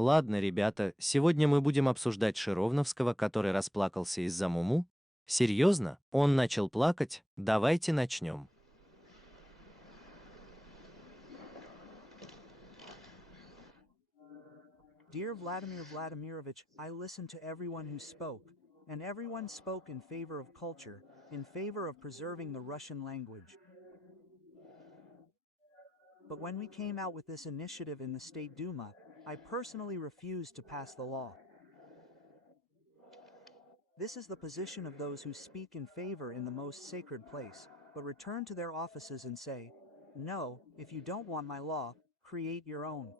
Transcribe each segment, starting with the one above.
Ладно, ребята, сегодня мы будем обсуждать Жириновского, который расплакался из-за Муму. Серьезно? Он начал плакать? Давайте начнем. Dear Vladimir Vladimirovich, I listened to everyone who spoke, and everyone spoke in favor of culture, in favor of preserving the Russian language. But when we came out with this initiative in the State Duma, I personally refused to pass the law. This is the position of those who speak in favor in the most sacred place, but return to their offices and say, "No, if you don't want my law, create your own."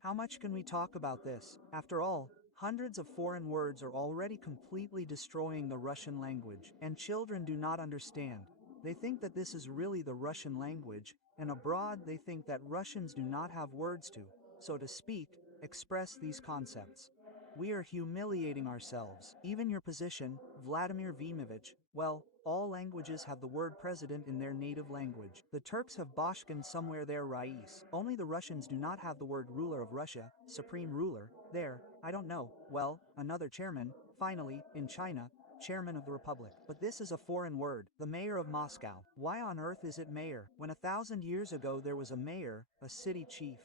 How much can we talk about this? After all, hundreds of foreign words are already completely destroying the Russian language, and children do not understand. They think that this is really the Russian language, and abroad they think that Russians do not have words to, so to speak, express these concepts. We are humiliating ourselves. Even your position, Vladimir Vimovich, well, all languages have the word president in their native language. The Turks have Bashkin somewhere there, Rais. Only the Russians do not have the word ruler of Russia, supreme ruler, there, I don't know, well, another chairman, finally, in China, chairman of the republic. But this is a foreign word, the mayor of Moscow. Why on earth is it mayor, when 1,000 years ago there was a mayor, a city chief?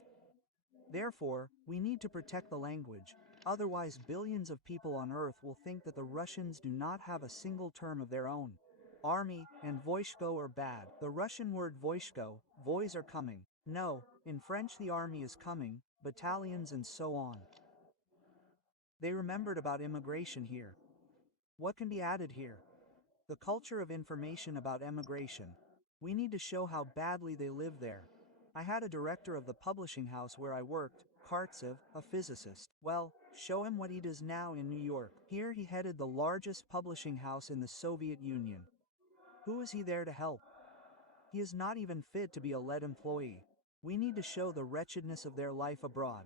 Therefore, we need to protect the language. Otherwise, billions of people on Earth will think that the Russians do not have a single term of their own. Army and voishko are bad. The Russian word voishko, boys are coming. No, in French the army is coming, battalions and so on. They remembered about immigration here. What can be added here? The culture of information about emigration. We need to show how badly they live there. I had a director of the publishing house where I worked, Kartsev, a physicist. Well, show him what he does now in New York. Here he headed the largest publishing house in the Soviet Union. Who is he there to help? He is not even fit to be a lead employee. We need to show the wretchedness of their life abroad.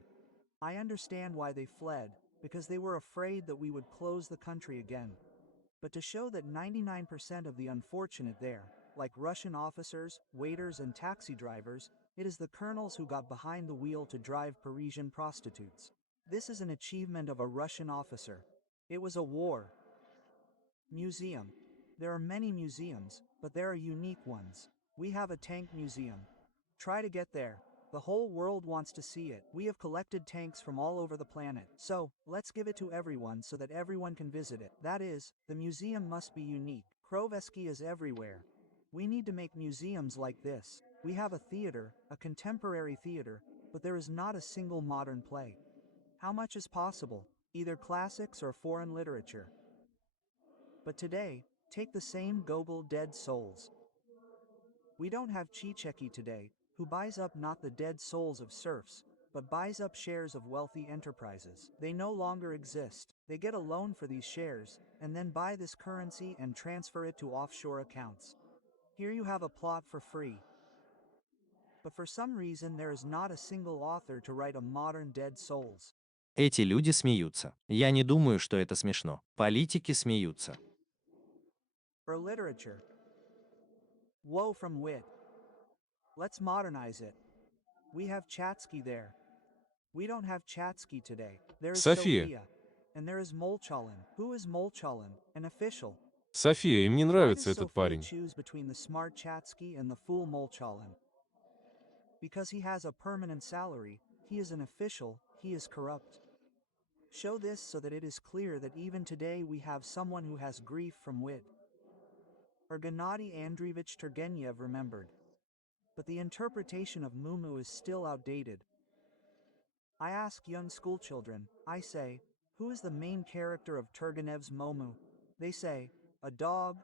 I understand why they fled, because they were afraid that we would close the country again. But to show that 99% of the unfortunate there, like Russian officers, waiters and taxi drivers, it is the colonels who got behind the wheel to drive Parisian prostitutes. This is an achievement of a Russian officer. It was a war. Museum. There are many museums, but there are unique ones. We have a tank museum. Try to get there. The whole world wants to see it. We have collected tanks from all over the planet. So, let's give it to everyone so that everyone can visit it. That is, the museum must be unique. Krovetsky is everywhere. We need to make museums like this. We have a theater, a contemporary theater, but there is not a single modern play. How much is possible? Either classics or foreign literature. But today, take the same Gogol Dead Souls. We don't have Chicheki today, who buys up not the dead souls of serfs, but buys up shares of wealthy enterprises. They no longer exist. They get a loan for these shares, and then buy this currency and transfer it to offshore accounts. Here you have a plot for free. But for some reason there is not a single author to write a modern Dead Souls. Эти люди смеются. Я не думаю, что это смешно. Политики смеются. Or literature. Woe from wit. Let's modernize it. We have Chatsky there. We don't have Chatsky today. There is София. Sophia. And there is Molchalin. Who is Molchalin? An official. София, им не Why does нравится этот Sophia парень. choose between the smart Chatsky and the fool Molchalin? Because he has a permanent salary, he is an official, he is corrupt. Show this so that it is clear that even today we have someone who has grief from wit. Or Gennady Andreevich Turgenev remembered. But the interpretation of Mumu is still outdated. I ask young schoolchildren, I say, who is the main character of Turgenev's Momu? They say, a dog,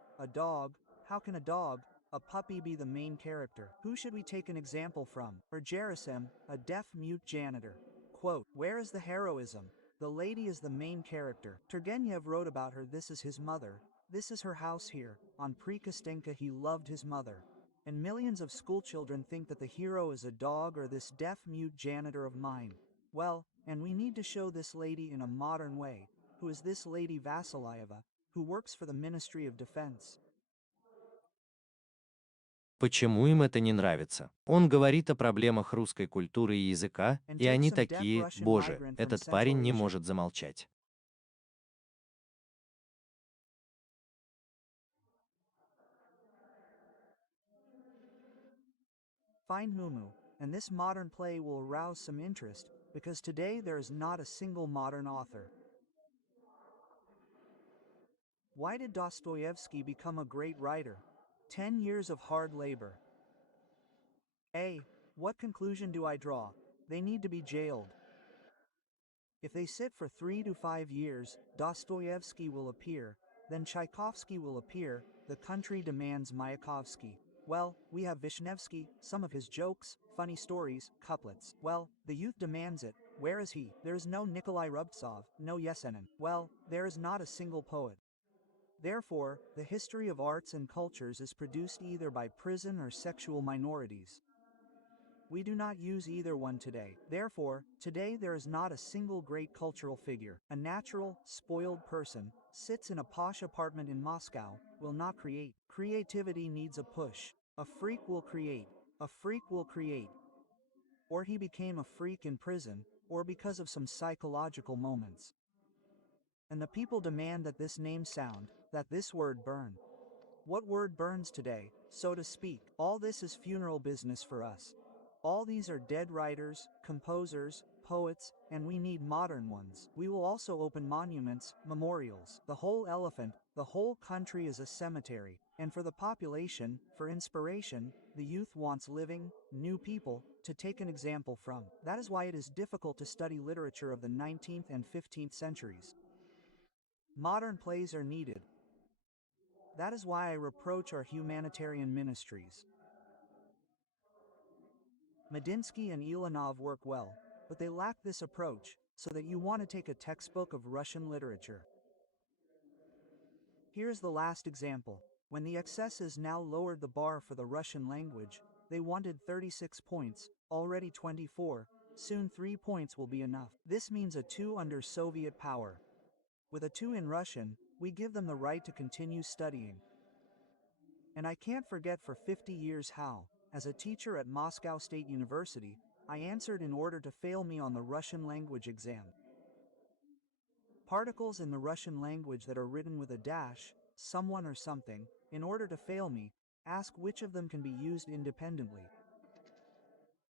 how can a puppy be the main character? Who should we take an example from? Or Gerasim, a deaf-mute janitor. Quote, where is the heroism? The lady is the main character. Turgenev wrote about her, this is his mother, this is her house here, on Prikostenka he loved his mother. And millions of schoolchildren think that the hero is a dog or this deaf-mute janitor of mine. Well, and we need to show this lady in a modern way. Who is this lady Vasilyeva, who works for the Ministry of Defense? Почему им это не нравится? Он говорит о проблемах русской культуры и языка, And и take они some deaf такие: Russian боже, migrant from этот Central парень не Asia. может замолчать. Find Mumu, and this modern play will arouse some interest, because today there is not a single modern author. Why did Dostoevsky become a great writer? 10 years of hard labor. A. What conclusion do I draw? They need to be jailed. If they sit for 3 to 5 years, Dostoevsky will appear, then Tchaikovsky will appear, the country demands Mayakovsky. Well, we have Vishnevsky, some of his jokes, funny stories, couplets. Well, the youth demands it. Where is he? There is no Nikolai Rubtsov, no Yesenin. Well, there is not a single poet. Therefore, the history of arts and cultures is produced either by prison or sexual minorities. We do not use either one today. Therefore, today there is not a single great cultural figure. A natural, spoiled person, sits in a posh apartment in Moscow, will not create. Creativity needs a push. A freak will create. A freak will create. Or he became a freak in prison, or because of some psychological moments. And the people demand that this name sound, that this word burn. What word burns today, so to speak? All this is funeral business for us. All these are dead writers, composers, poets, and we need modern ones. We will also open monuments, memorials. The whole elephant, the whole country is a cemetery. And for the population, for inspiration, the youth wants living, new people, to take an example from. That is why it is difficult to study literature of the 19th and 15th centuries. Modern plays are needed. That is why I reproach our humanitarian ministries. Medinsky and Ilanov work well, but they lack this approach, so that you want to take a textbook of Russian literature. Here's the last example. When the excesses now lowered the bar for the Russian language, they wanted 36 points, already 24, soon 3 points will be enough. This means a 2 under Soviet power. With a 2 in Russian, we give them the right to continue studying. And I can't forget for 50 years how, as a teacher at Moscow State University, I answered in order to fail me on the Russian language exam. Particles in the Russian language that are written with a dash, someone or something, in order to fail me, ask which of them can be used independently.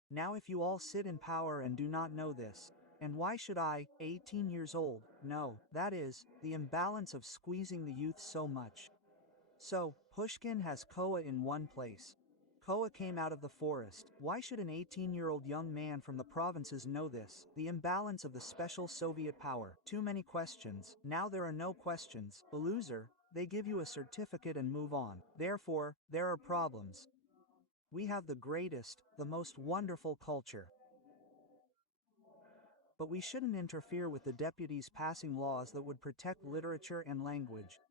Now if you all sit in power and do not know this, and why should I, 18 years old, know? That is, the imbalance of squeezing the youth so much. So, Pushkin has Koa in one place. Koa came out of the forest. Why should an 18-year-old young man from the provinces know this? The imbalance of the special Soviet power. Too many questions. Now there are no questions. A loser, they give you a certificate and move on. Therefore, there are problems. We have the greatest, the most wonderful culture. But we shouldn't interfere with the deputies passing laws that would protect literature and language.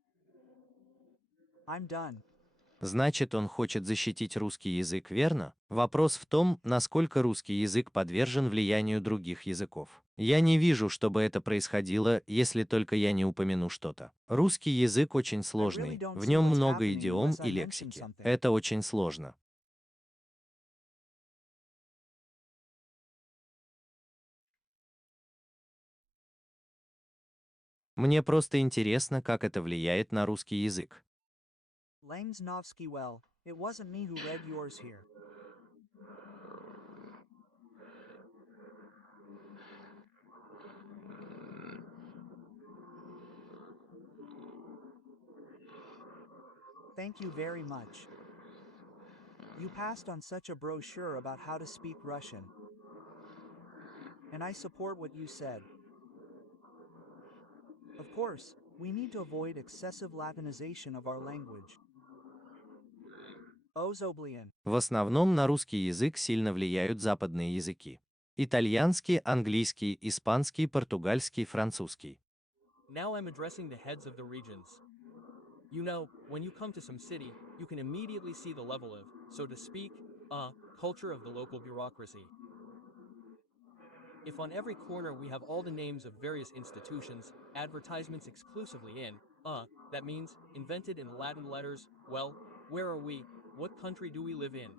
I'm done. Значит, он хочет защитить русский язык, верно? Вопрос в том, насколько русский язык подвержен влиянию других языков. Я не вижу, чтобы это происходило, если только я не упомяну что-то. Русский язык очень I really сложный, don't в see нем what's много happening идиом unless I и mention лексики. something. Это очень сложно. Мне просто интересно, как это влияет на русский язык. Langsnovsky, well, it wasn't me who read yours here. Thank you very much. You passed on such a brochure about how to speak Russian. And I support what you said. Of course, we need to avoid excessive Latinization of our language. Ozoblian. В основном на русский язык сильно влияют западные языки. Итальянский, английский, испанский, португальский, французский. Now I'm addressing the heads of the regions. You know, when you come to some city, you can immediately see the level of, so to speak, culture of the local bureaucracy. If on every corner we have all the names of various institutions, advertisements exclusively in, that means invented in Latin letters, well, where are we? what country do we live in?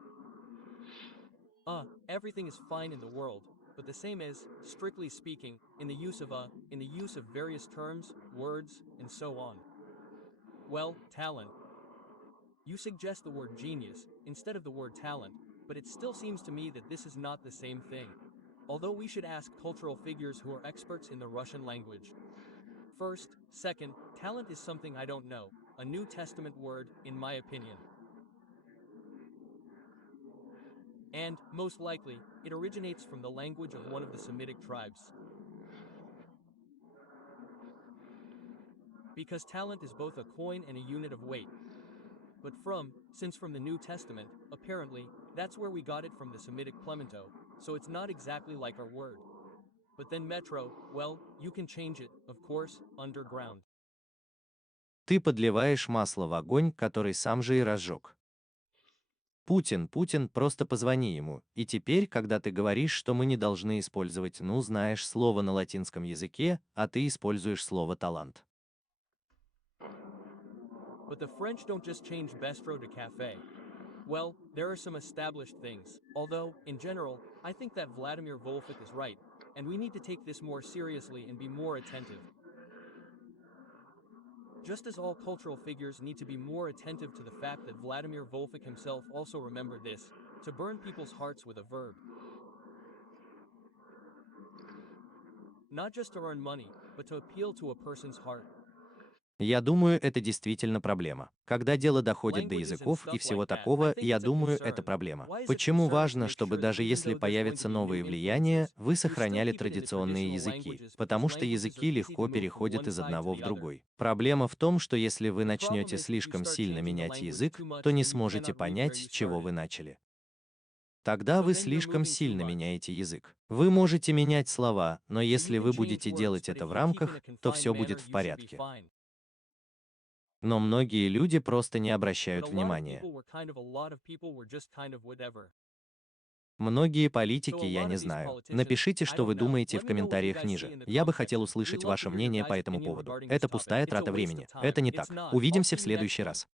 Everything is fine in the world, but the same is, strictly speaking, in the use of various terms, words, and so on. Well, talent. You suggest the word genius instead of the word talent, but it still seems to me that this is not the same thing. Although we should ask cultural figures who are experts in the Russian language. First, second, talent is something I don't know, a New Testament word, in my opinion. And, most likely, it originates from the language of one of the Semitic tribes. Because talent is both a coin and a unit of weight. But since from the New Testament, apparently, that's where we got it from the Semitic plemento, so it's not exactly like our word. But then metro, well, you can change it, of course, underground. Ты подливаешь масло в огонь, который сам же и разжег. Путин, просто позвони ему. И теперь, когда ты говоришь, что мы не должны использовать, ну знаешь, слово на латинском языке, а ты используешь слово талант. But the French don't just change bistro to cafe. Well, there are some established things. Although, in general, I think that Vladimir Volfik is right, and we need to take this more seriously and be more attentive. Just as all cultural figures need to be more attentive to the fact that Vladimir Volfik himself also remembered this, to burn people's hearts with a verb. Not just to earn money, but to appeal to a person's heart. Я думаю, это действительно проблема. Когда дело доходит до языков и всего такого, я думаю, это проблема. Почему важно, чтобы даже если появятся новые влияния, вы сохраняли традиционные языки? Потому что языки легко переходят из одного в другой. Проблема в том, что если вы начнете слишком сильно менять язык, то не сможете понять, с чего вы начали. Тогда вы слишком сильно меняете язык. Вы можете менять слова, но если вы будете делать это в рамках, то все будет в порядке. Но многие люди просто не обращают внимания. Многие политики я не знаю. Напишите, что вы думаете в комментариях ниже. Я бы хотел услышать ваше мнение по этому поводу. Это пустая трата времени. Это не так. Увидимся в следующий раз.